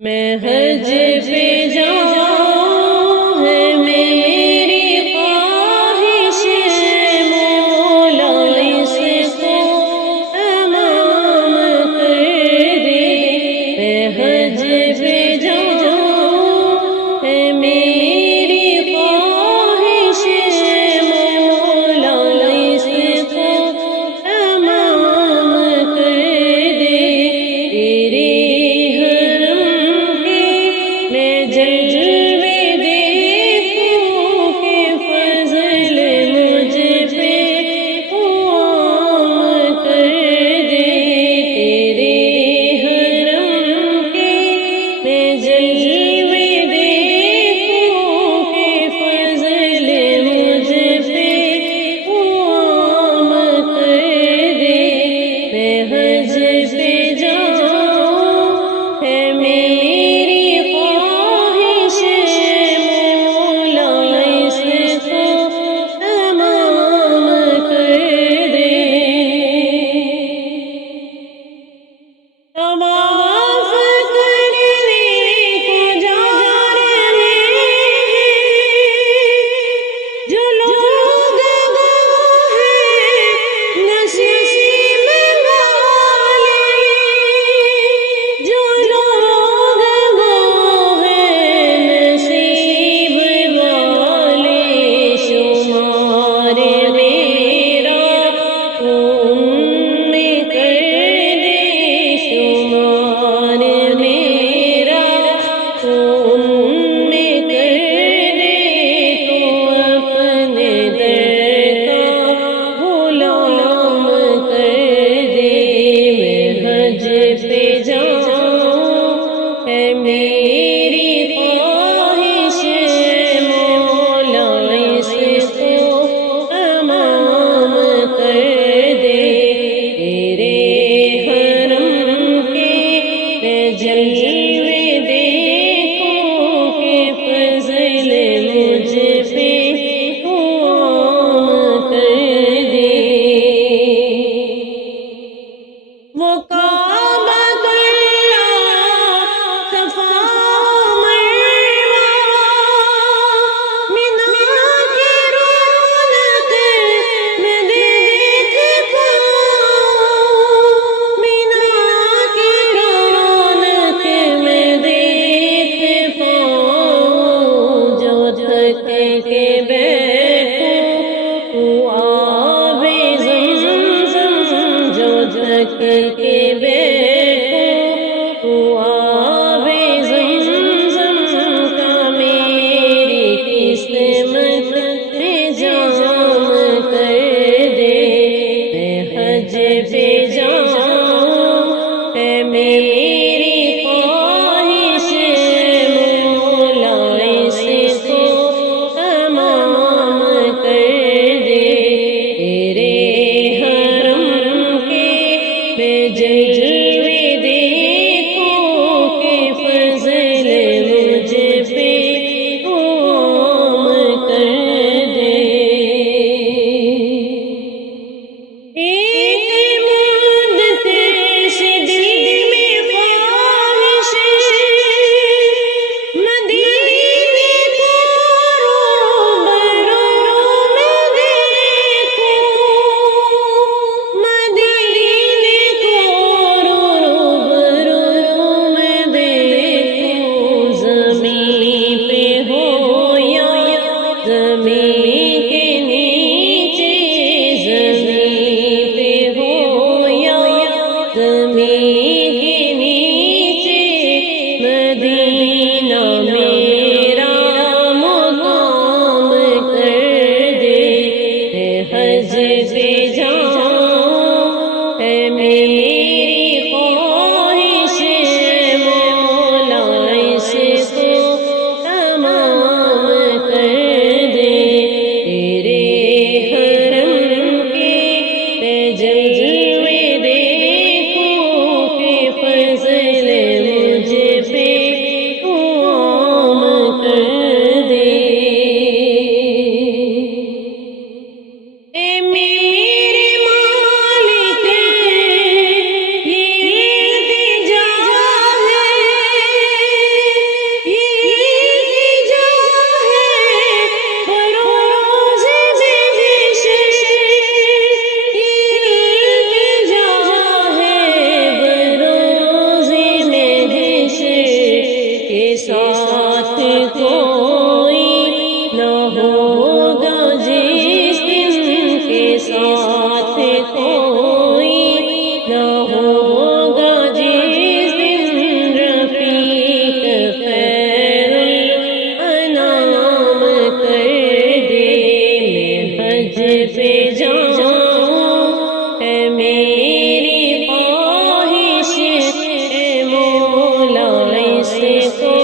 میں حج پہ جاؤں ہے میری خواہش مولا اس کو تمام کر دے۔ میں حج پہ جاؤں ہے میری خواہش مولا اس کو تمام کر دے۔ تیرے جلوے دیکھوں کہ فضل مجھ پہ عام کر دے۔ تیرے حرم کے میں جلوے دیکھوں کہ فضل مجھ پہ عام کر دے۔ میں حج پہ جاؤں ہے میری میری خواہش مولا اس کو تمام کر دے۔ تیرے حرم کے میں جلوے دیکھوں کہ فضل مجھ پہ عام کر دے۔ وہ سے تو